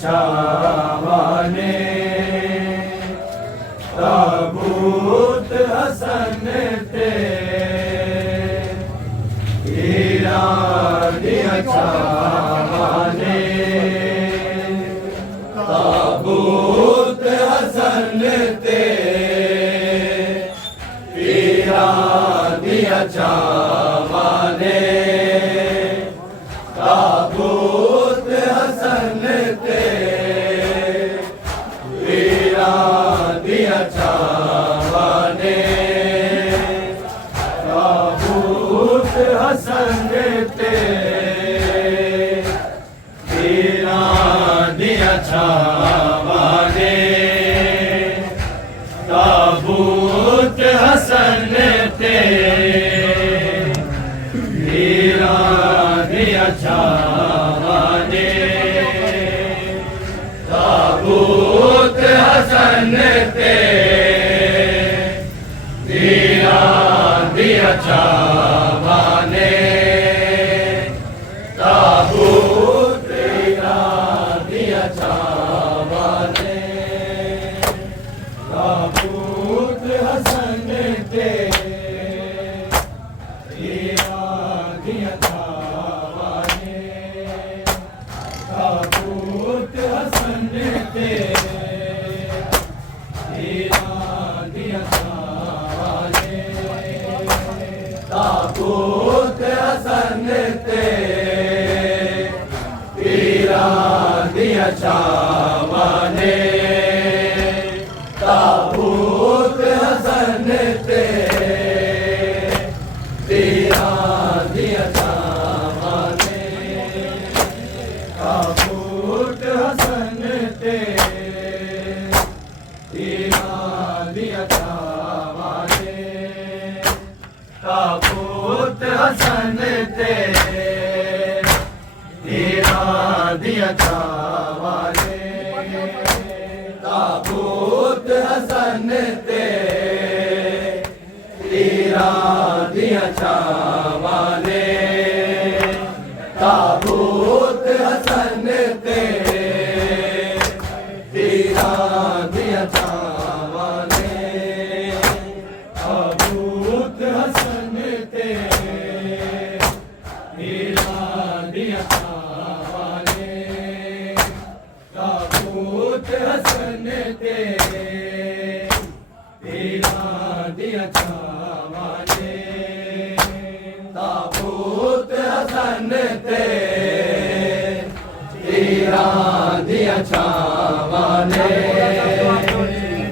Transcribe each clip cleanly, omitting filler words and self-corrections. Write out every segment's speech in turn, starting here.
छावाने ताबूत हसन ते हीरा दिया छावाने ताबूत हसन ते हीरा दिया छावाने ताबूत हसन ते वीरा दिया छावाने ताबूत हसन ते वीरा दिया छावाने ताबूत हसन ते वीरा दिया छावाने ताबूत हसन ते वीरा दिया छावाने ताबूत वीरा दिया छावाने ताबूत हसन ते वीरा दिया छावाने ताबूत हसन ते वीरा दिया छावाने ताबूत हसन ते वीरा दिया छावाने ताबूत हसन ते वीरा दिया छावाने ताबूत हसन ते वीरा दिया छावाने ताबूत हसन ते तीरां दियां छावां ने ताबूत हसन ते तीरां दियां छावां ने ताबूत हसन ते तीरां दियां छावां ने ताबूत हसन ते तीरां दियां छावां ने ताबूत हसन ते तीरां दियां छावां ने ताबूत हसन ते तीरां दियां छावां ने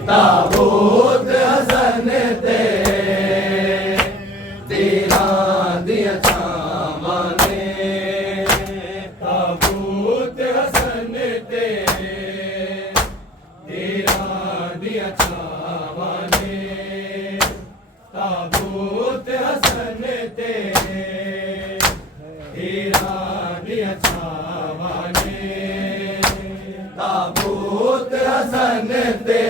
ताबूत हसन ते तीरां दियां छावां ने ताबूत हसन ते तीरां दियां छावां ने ताबूत हसन ते तीरां दियां छावां ने ताबूत हसन ते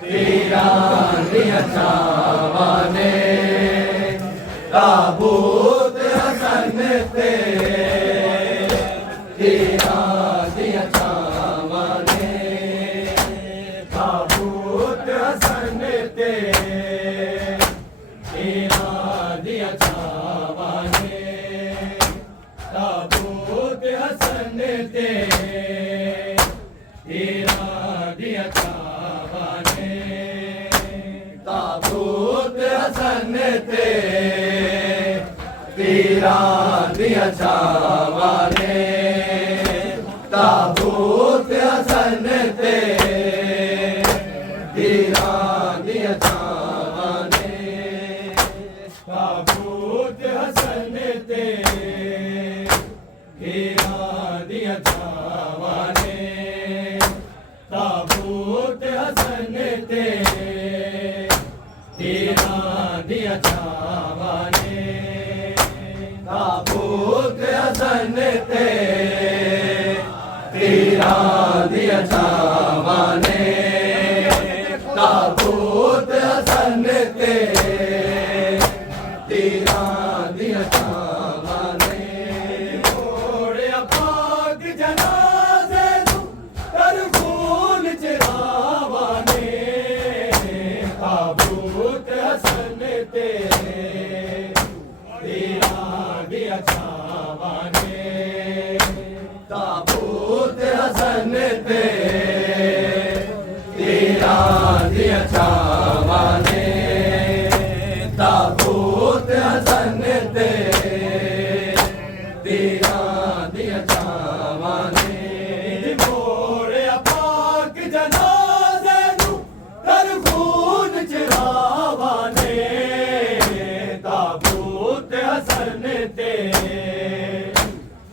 तीरां दियां छावां ने ताबूत हसन ते तीरां दियां छावां ने ताबूत हसन ते तीरां दियां छावां ने ताबूत हसन ते तीरां दियां छावां ने ताबूत हसन ते तीरां दियां छावां ने ताबूत हसन ते तीरां दियां छावां ने ताबूत हसन ते तीरां दियां छावां ने ताबूत हसन ते तीरां दियां छावां ने ताबूत हसन ते तीरां दियां छावां ने ताबूत हसन ते तीरां दियां छावां ने घोड़िया पाक जनाज़े नूं कर खून चरावां ने ताबूत हसन ते तीरां दियां छावां ने ताबूत हसन ते तीरां दियां छावां ने ताबूत हसन ते तीरां दियां छावां ने घोड़िया पाक जनाज़े नूं कर खून चरावां ने ताबूत हसन ते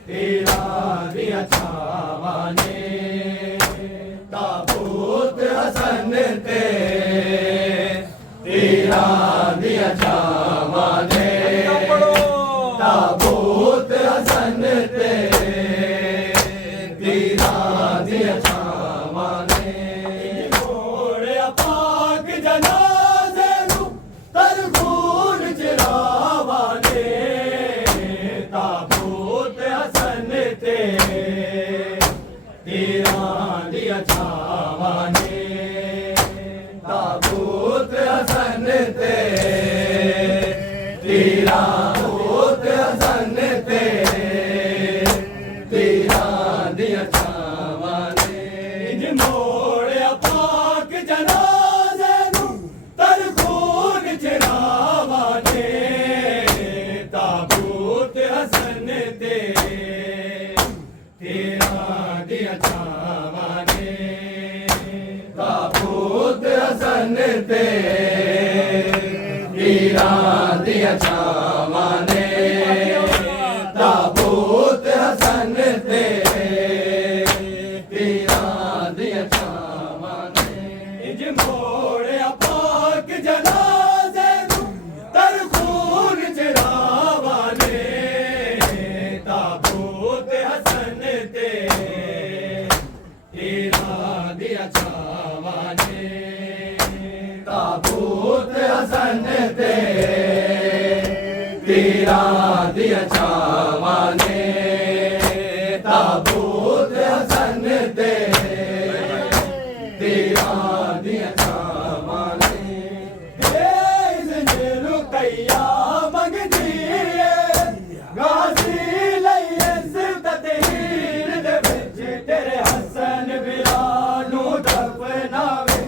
तीरां दियां छावां ने ताबूत हसन ते तीरां दियां छावां ने ताबूत हसन ते तीरां दियां छावां ने घोड़िया पाक जनाज़े नूं कर खून चरावां ने ताबूत हसन ते तीरां दियां छावां ने ताबूत हसन ते ताबूत हसन ते तीरां दियां छावां ने मोड़िया पाक जनाज़े नूं तर खून चरावां ने ताबूत हसन ते तीरां दियां छावां ने ताबूत हसन ते तीरां दियां छावां ने ताबूत हसन ते तीरां दियां छावां ने मोड़िया पाक जनाज़े नूं तीरां दियां छावां ने ताबूत हसन दे तीरां दियां छावां ने इज़्न रुकैया मंगदी गाज़ी लई इज़्ज़त तहीर दे विच तेरे हसन बिलाल नूं दफनावे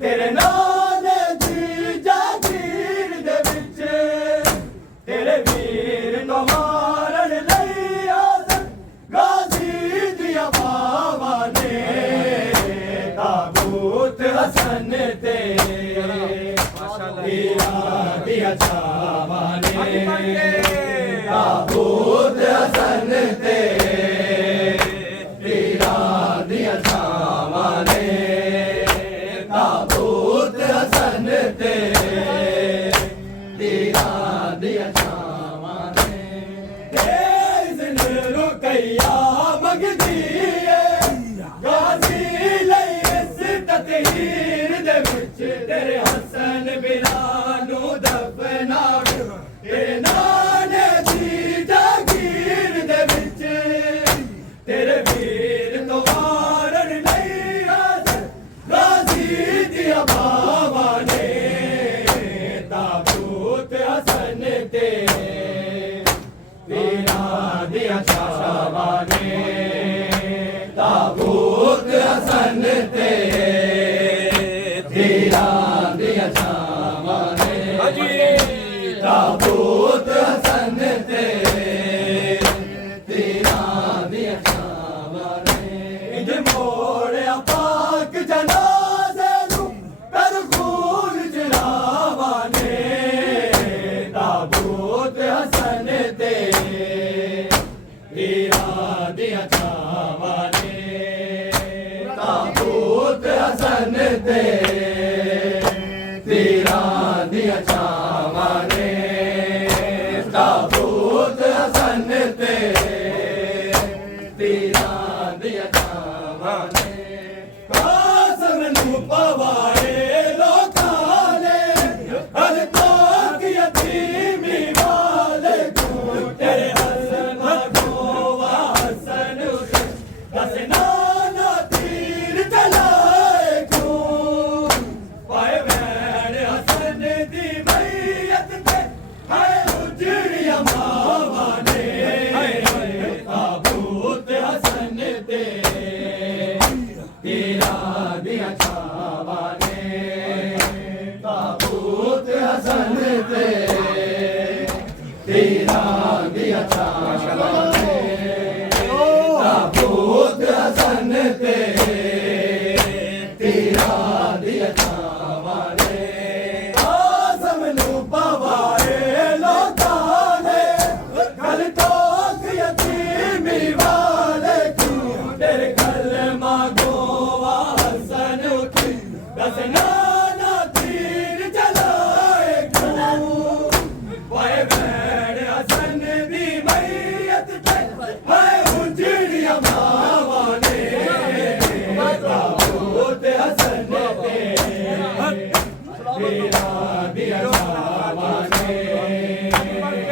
तेरे नाले दी जागीर दे विच तेरे वीर नूं मारन लई आज़म गाज़ी दियां बावां ने ताबूत हसन ते तीरां दियां छावां ने ताबूत हसन ते तीरां दियां छावां ने ताबूत हसन ते तीरां दियां छावां ने इज़्न रुकैया मंगदी गाज़ी लई इज़्ज़त तहीर दे विच तेरे हसन बिलाल नूं दफनावे तेरे नाले दी जागीर दे विच तेरे वीर तों मारन लई आज़म गाज़ी दियां बावां ने ताबूत हसन ते तीरां दियां छावां ने ताबूत हसन ते तीरां दियां छावां ने ताबूत हसन ते तीरां दियां छावां ने इंज मोड़िया पाक जनाज़े नूं कर खून जलावां ने ताबूत हसन ते तीरां दियां छावां ने ताबूत हसन ते तीरां दियां छावां ने ताबूत हसन ते तीरां दियां छावां ने कासम नूं पवाए लोकां ने हर तोक यतीमी वाले को तेरे हसन गोवा हसन दस नाना तीर चलाए को पाए वैन हसन दी मैयत ते हाय उजड़िया मावां ने ताबूत हसन ते तीरां दियां छावां ने ताबूत हसन ते तीरां दियां छावां ने ताबूत हसन ते तीरां दियां छावां ने आज़म नूं पवाए लोकां ने गल तोक यतीमी वाले क्यों तेरे कलमा गोवा हसन उठी दस नाना तीर चलाए क्यों पाए वैन हसन दी मैयत ते हाय उजड़िया मावां ने ताबूत हसन ते तीरां दियां छावां ने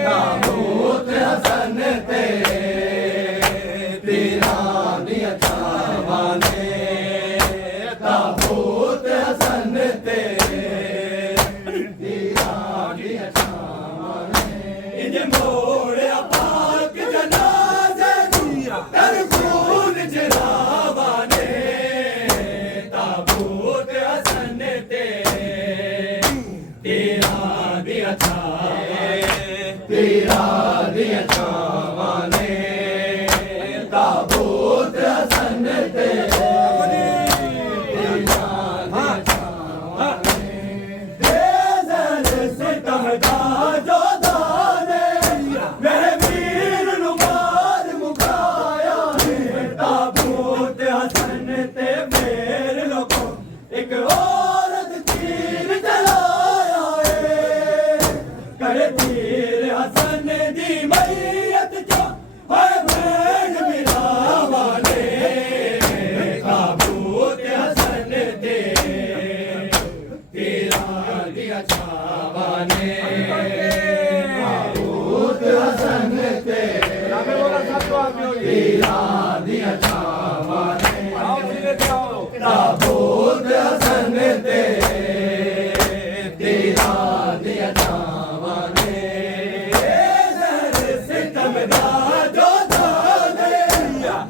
ताबूत हसन ते तीरां दियां छावां ने ताबूत हसन ते तीरां दियां छावां ने इंज मोड़िया पाक जनाज़े नूं कर खून जलावां ने ताबूत हसन ते तीरां दियां छावां ने ताबूत हसन ते तीरां दियां छावां ने देज़ल सितमदा जोधा ने मेरे वीर नूं मार मुकाया ताबूत हसन ते मेर लोगों एक औरत तीर चलाया करे तीर हसन दी मैयत चो हाय भैन मिलावां ने ताबूत हसन ते तीरां दियां छावां ने ताबूत तीरां दियां छावां ने ताबूत हसन ते तीरां दियां छावां ने सितम दा जोधा ने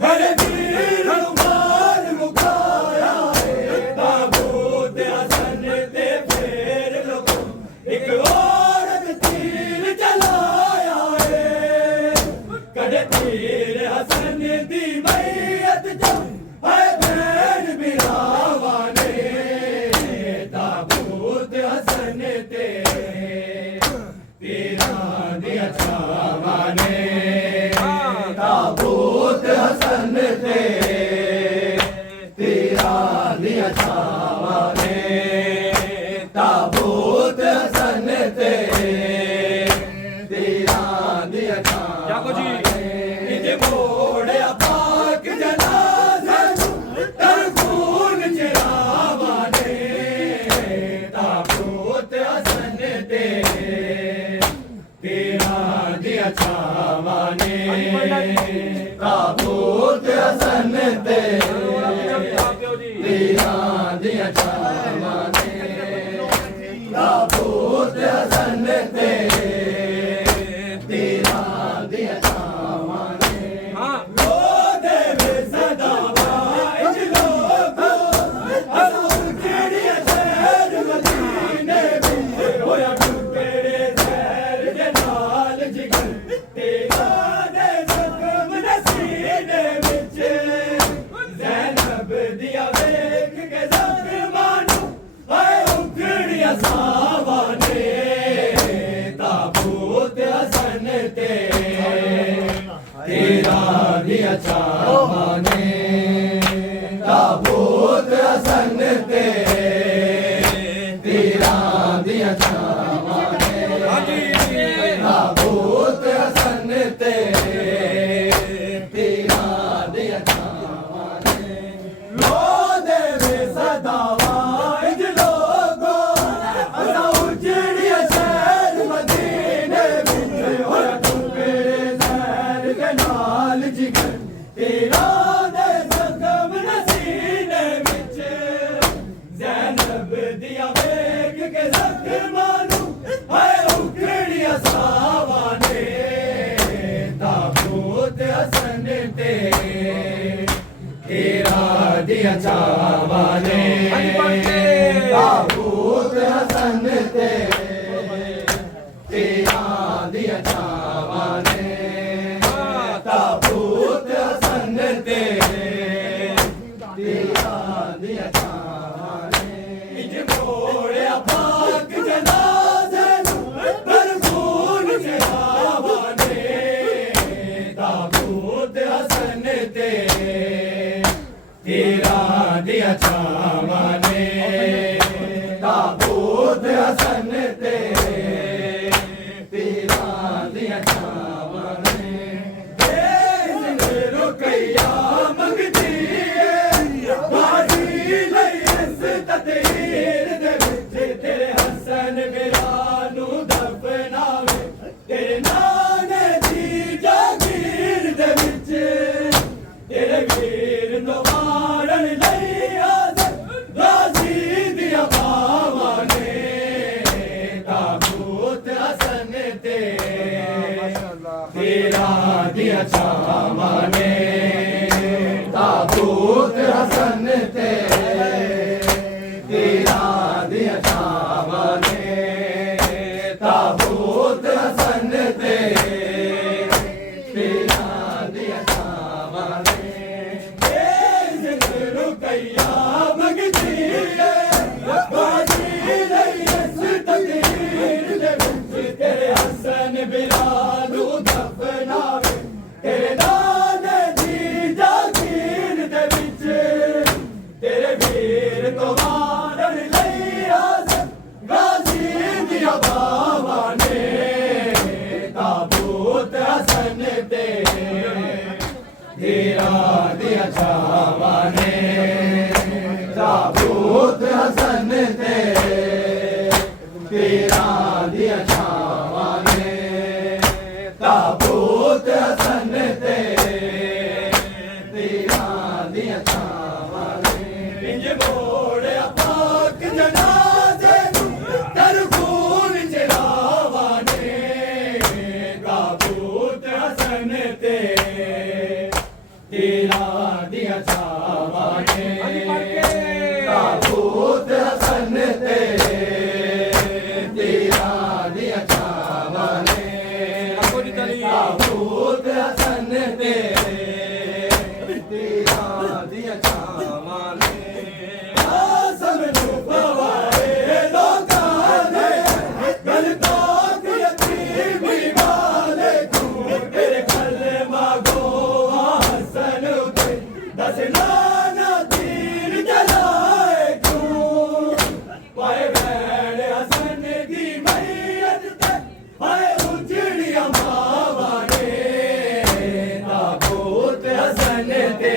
मेरे वीर नूं मार मुकाया ताबूत हसन ते फेर लोगों एक औरत तीर चलाया कड़े तीर हसन दी मैयत जो है भैन बिरावा ने ताबूत हसन ते तीरां दियां छावां ने ताबूत हसन ते तीरां दियां छावां ने ताबूत हसन ते तीरां दियां छावां ने इज मोड़िया पाक जनाज़े तर खून चिरावा ने ताबूत हसन ते तीरां दियां छावां ने ताबूत हसन ते तीरां दियां छावां ने ताबूत हसन ते तीरां दियां छावां ने लो देवे सदावा इज लोगो असूल केड़िया शहर मदीने विच होया टुकड़े शहर दे नाल जिगर तेरा दे जख्म नसीने विच ज़ैनब दिया वेख के ज़ख्मां नूं हाय उखड़िया सावां ने ताबूत हसन ते तीरां दियां छावां ने ताबूत हसन ते तीरां दियां छावां ने ताबूत हसन ते तीरां दियां छावां ने लो देवे सदावा इज लोगो असां उजड़िया शहर मदीने विच होया टुकड़े शहर दे नाल जिगर तेरा दे जख्म नसीने विच ज़ैनब दिया वेख के ज़ख्मां नूं हाय उखड़िया सावां ने ताबूत हसन ते तीरां दियां छावां ने ताबूत हसन ते तीरां दियां छावां ने ताबूत हसन ते तीरां दियां छावां ने इज मोड़िया पाक जनाज़े नूं पर खून चिरावां ने ताबूत हसन ते तीरां दियां छावां ने ताबूत हसन ते तीरां दियां छावां ने रुकैया मंगदी बाजी लई इस तदहीर दे विच तेरे हसन मेरा नूं दफनावे तेरे नाने दी जागीर दे विच तेरे वीर नूं मारन लई आज़ गाज़ी दियां बावां ने ताबूत हसन ते तीरां दियां छावां ने ताबूत हसन ते तीरां दियां छावां ने ताबूत हसन ते तीरां दियां छावां ने रुकैया मंगदी बाजी लई इस तकदीर दे विच तेरे हसन बिला नूं दफनावे तेरे नाने दी जागीर दे विच तेरे वीर को मारन लई आज़ गाज़ी दियां बावां ने ताबूत हसन ते तीरां दियां छावां ने ताबूत हसन ते तीरां दियां छावां ने ताबूत हसन ते ताबूत हसन तेरे तीरां दियां छावां ने आसम नूं पवाए लोकां दे गलतां दी यतीमी वाले तू तेरे कलमा गो हसन ते दस लाना तीर जलाए क्यों पाए बैठ हसन की मैयत ते हाय उजड़िया मावा ने ताबूत हसन ते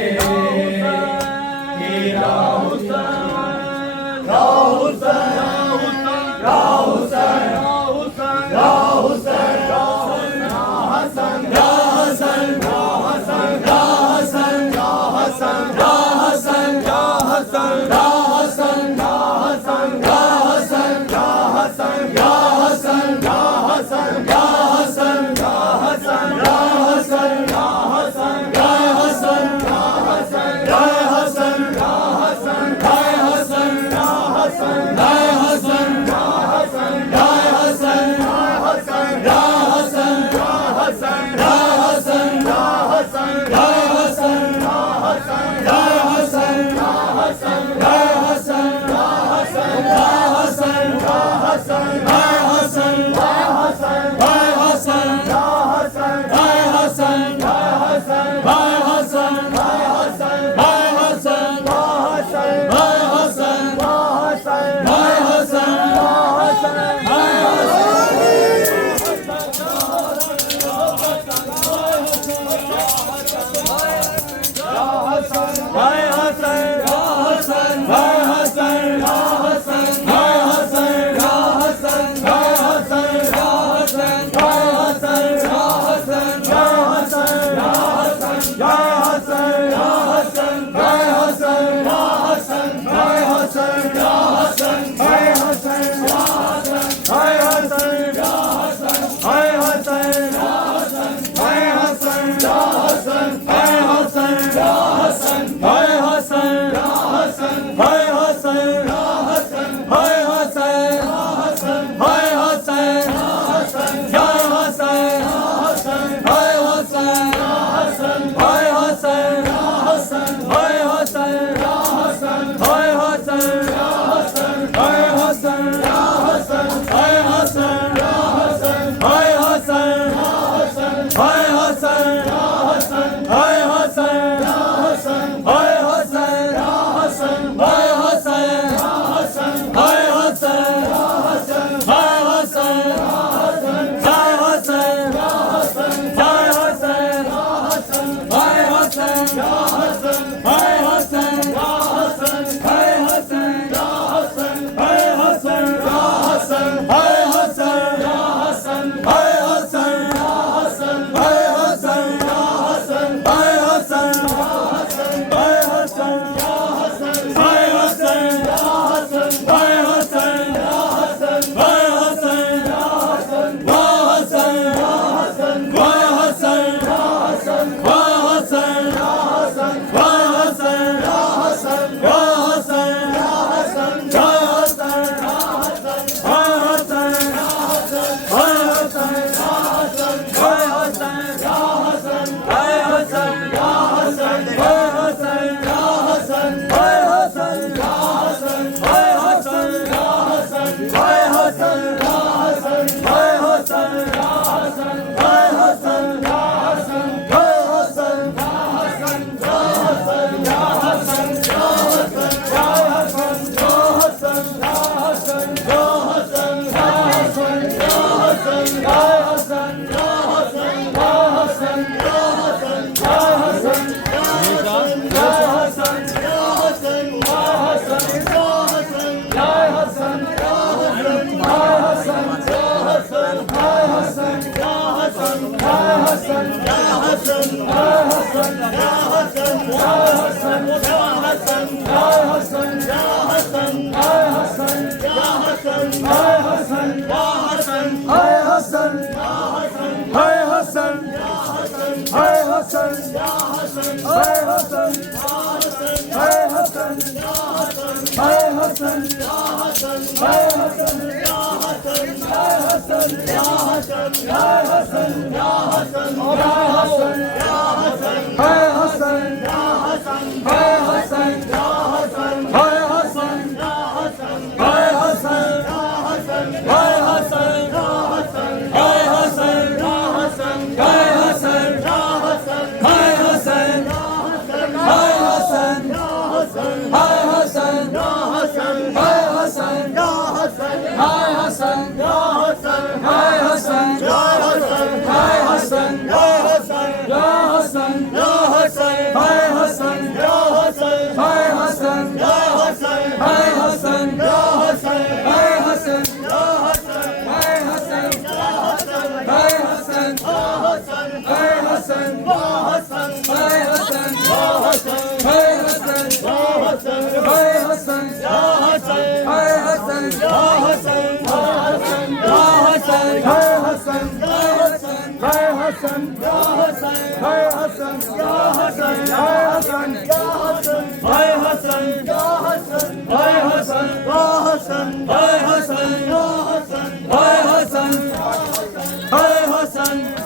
Ya Hasan हसन हाय हसन हाय हसन हाय हसन हाय हसन हाय हसन हाय हसन हाय हसन हाय हसन हाय हसन हाय हसन हाय हसन हाय हसन हाय हसन हाय हसन हाय हसन हाय हसन हाय हसन हाय हसन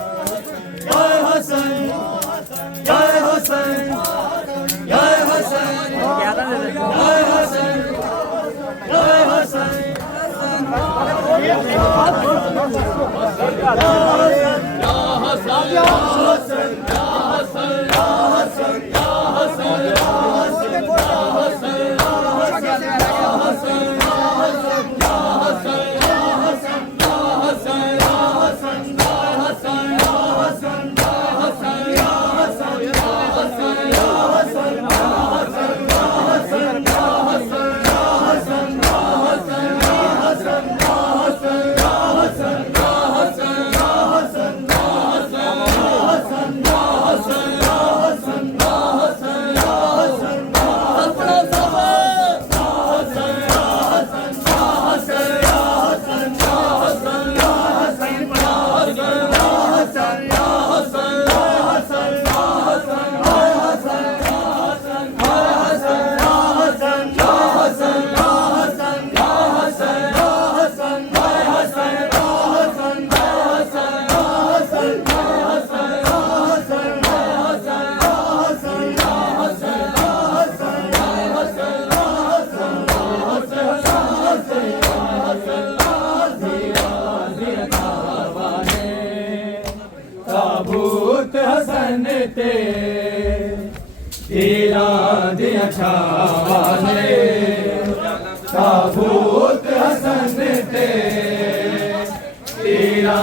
ताबूत हसन ते तेरा दिया छावाने ताबूत हसन ते तेरा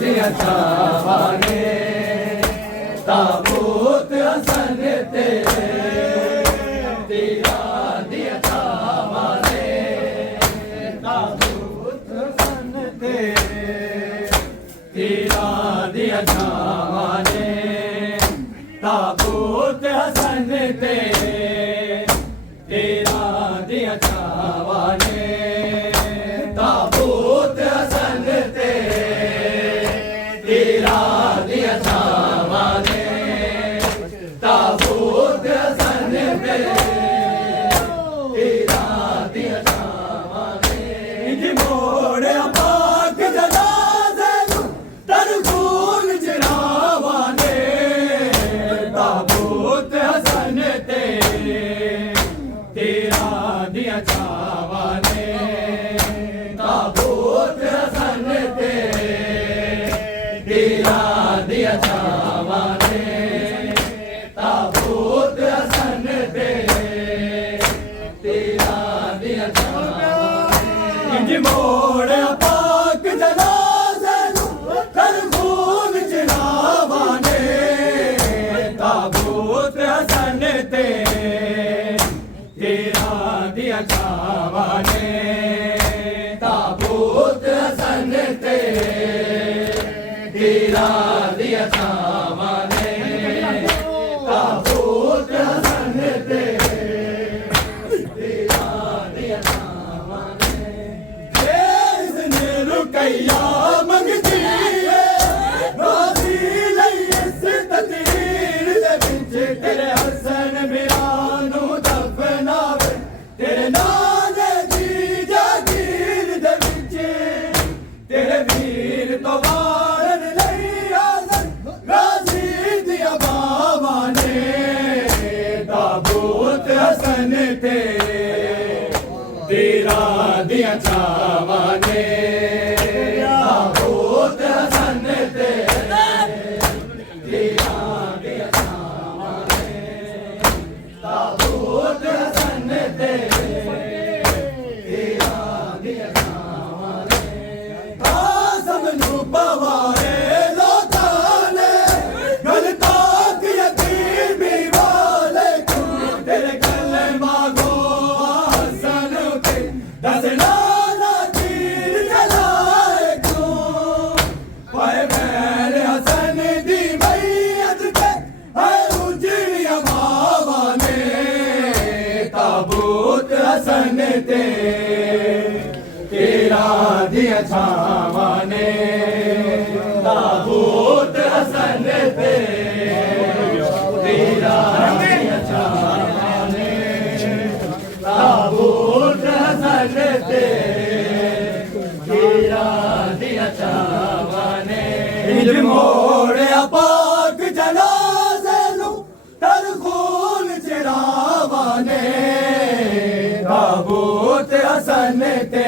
दिया छावाने ताबूत हसन ते तेरा दिया छावाने ताबूत हसन ते तेरा दिया छावाने ताबूत हसन ते तेरा दिया छावाने ताबूत हसन ते तेरा दिया छावाने ताबूत हसन ते तेरा दिया छावाने इंज मोड़िया पाक जनाज़े तर खून चढ़ावाने ताबूत हसन ते तेरा दिया छावाने ताबूत हसन ते तेरा दिया छावाने ताबूत हसन ते तेरा दिया छावाने इंज मोड़िया पाक जनाज़े कर खून चढ़ावाने ताबूत हसन ते तेरा दिया छावाने ताबूत हसन ते तेरा दिया छावाने ताबूत हसन ते तेरा दिया छावाने इसने रुकैया मंगती है नाज़ी लई इस तकदीर दे विच तेरे हसन मिरानू दफनावे तेरे नाज़ दी जागीर दे विच तेरे वीर तो वारन लई आज़न तीरां दियां छावां ने ताबूत हसन ते तीरां दियां छावां ने ताबूत हसन ते तीरां दियां छावां ने इंज मोड़िया पाक जनाज़े नूं तर खून चिरावां ने ताबूत हसन ते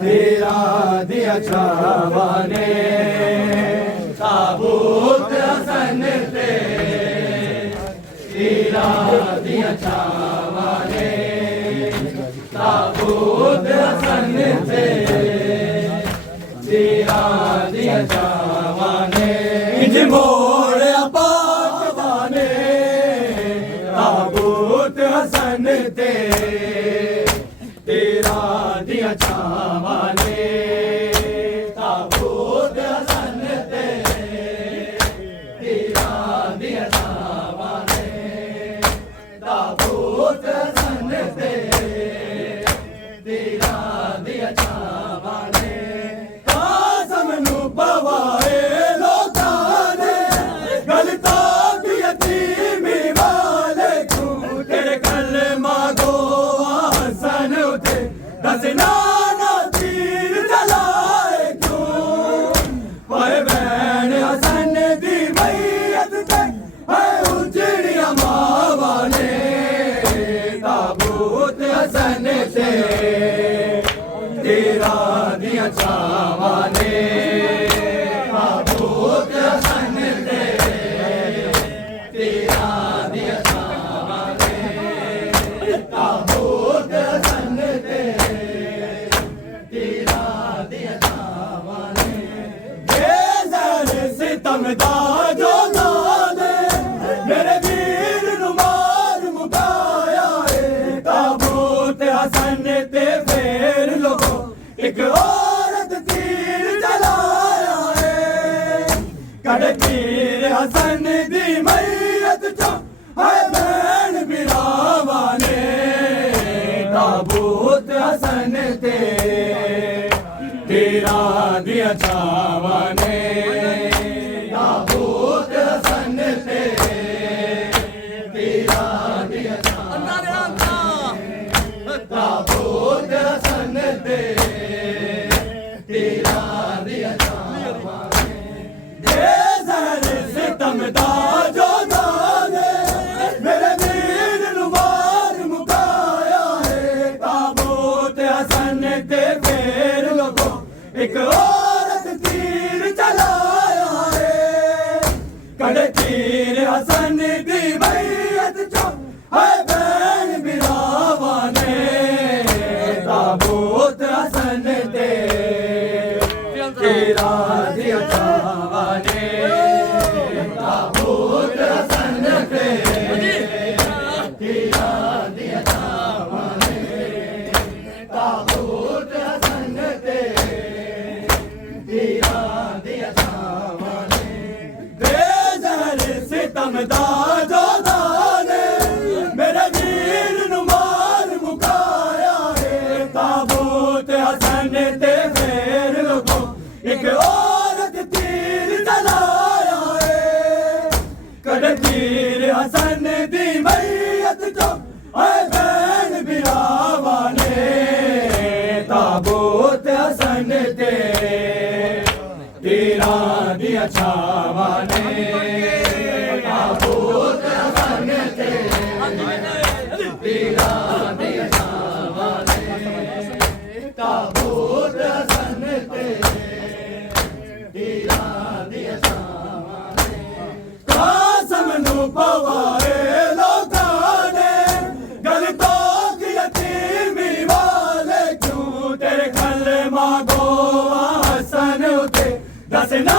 तीरां दियां छावां ने ताबूत हसन ते तीरां दियां छावां ने ताबूत हसन ते तीरां दियां छावां ने इंज मोड़िया पाक ने ताबूत हसन ते तीरां दियां छावां ने ताबूत हसन ते तीरां दियां छावां ने ताबूत हसन ते तीरां दियां छावां ने कासम नूं पवाए लोकां ने गल ताक यतीमी वाले तू तेरे कलमा गो हसन उते दसना ना तीर चलाए क्यों पाए बैन हसन दी मैयत ते है उजड़िया मावां ने ताबूत हसन ते तीरां दियां छावां ने ताबूत हसन ते तीरां दियां छावां ने ताबूत हसन ते तीरां दियां छावां ने बेज़र सितम दा जो नाले मेरे वीर नूं मार मुकाया है ताबूत हसन ते फेर लोगो एक औरत तीर चलाया है कड़ तीर हसन दी मैयत चो है बैन बिरावां ने ताबूत हसन ते तीरां दियां छावां ने ताबूत हसन ते तीरां दियां छावां ताबूत हसन ते तीरां दियां छावां बेज़र सितम दा जो नाले मेरे वीर नूं मार मुकाया है ताबूत हसन ते फेर लोगो एक औरत तीर चलाया है कड़ तीर हसन दी मैयत चो है बैन बिरावां ने ताबूत हसन ते तीरां दियां छावां ने ताबूत हसन ते तीरां दियां छावां ने ताबूत हसन ते तीरां दियां छावां ने बेज़र सितम दा जो नाले मेरे वीर नूं मार मुकाया है ताबूत हसन ते फेर लोगो एक औरत तीर चलाया है कड़ तीर हसन दी मैयत चो है बैन बिरावां ने ताबूत हसन ते तीरां दियां छावां ने ताबूत हसन ते तीरां दियां छावां ने ताबूत हसन ते तीरां दियां छावां ने कासम नूं पवाए लोकां ने गल ताक यतीमी वाले क्यों तेरे कलमा गो हसन उते दसना